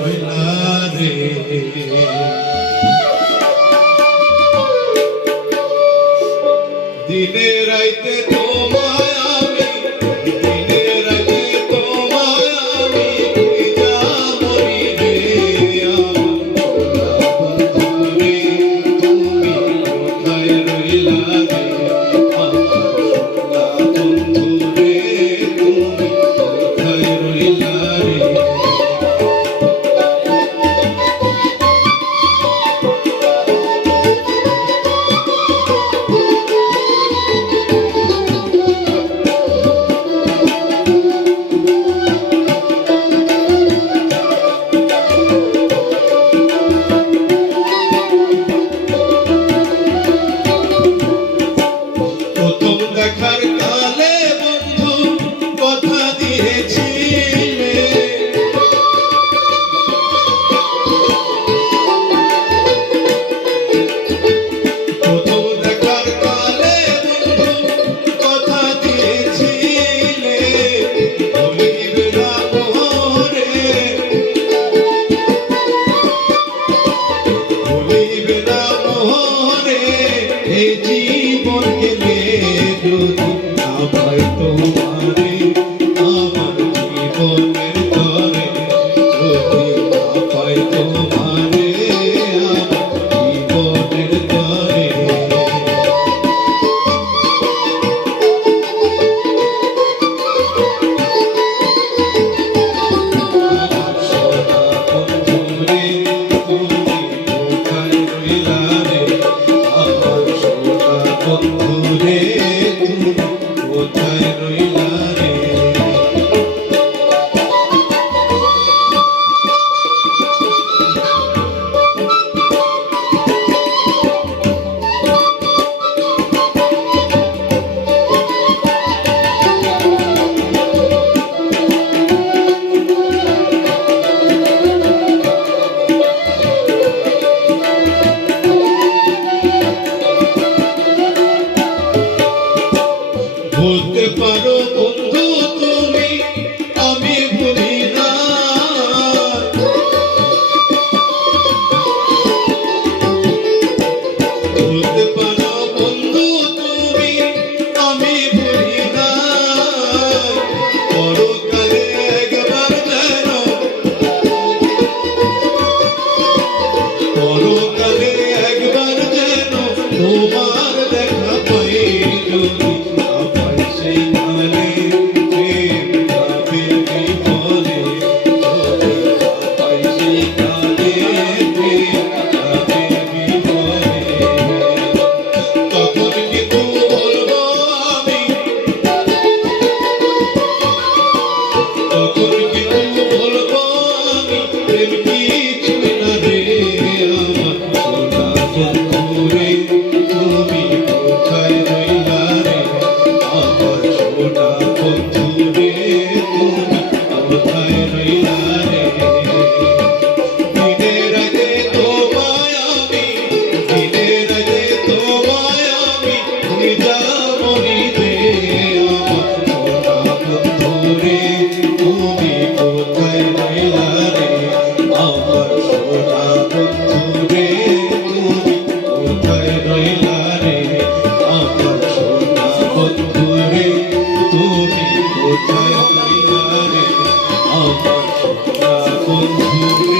রইলা রে। দিনে রাইতে তোমায় আমি, দিনে রাইতে তোমায় আমি খুঁজা মরি রে। আমার বন্ধু রে তুমি কোথায় রইলা রে। আমার বন্ধু রে তুমি কোথায় রইলা রে। দেখার কালে বন্ধু কথা দিয়েছিলে, প্রথম দেখার কালে বন্ধু কথা দিয়েছিলে, ভুলিবে না মোরে, ভুলিবে না মোরে, এই জীবন গেলে যদি আমায় তোমারে, আমার জীবনের তরে যদি আমায় তোমারে, আমার জীবনের তরে। আমার সোনা বন্ধু রে তুমি কোথায় রইলা রে। আমার সোনা বন্ধু রে তুমি কোথায় রইলা রে। বলতে পারো বন্ধু তুমি আমি ভুলি না, বলতে পারো বন্ধু তুমি আমি ভুলি না, পরকালে একবার যেন, পরকালে একবার যেন তোমার দেখা পাই যদি কোথায় রইলা রে। আমার সোনা বন্ধু রে